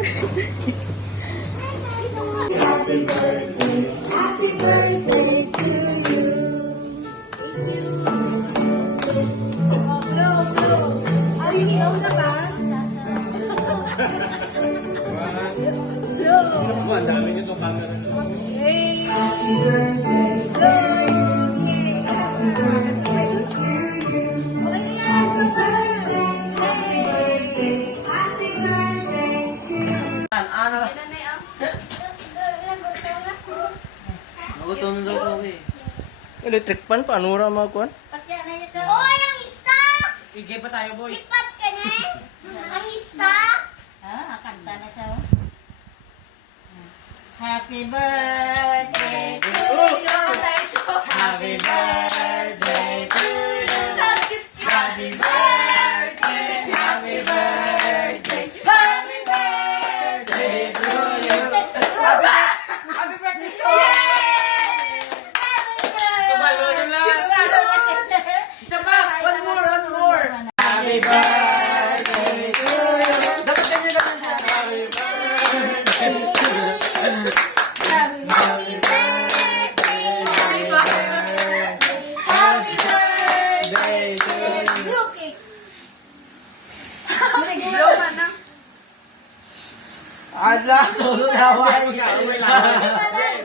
Happy birthday to you. Ay, hinihaw na ba? Ang dami nito camera. Hey, happy birthday to you. Happy birthday to you. Happy birthday. Happy birthday to you. Magutom daw ko eh. Electric pan, paano ra mga kuan? Oy, ang isa! Sige pa tayo, boy. Ipat ka na eh. Ang isa! Kanta na siya. Happy birthday to you. Happy birthday to you. Happy birthday. Happy birthday. Happy birthday to you. Happy birthday to you. Kabalo na lang. Isa pa! One more! Happy birthday to you. Dapat ganyan lang ang happy birthday. Happy birthday. Happy birthday. Happy birthday to you. Ala, tulog na Mag-aaway lang.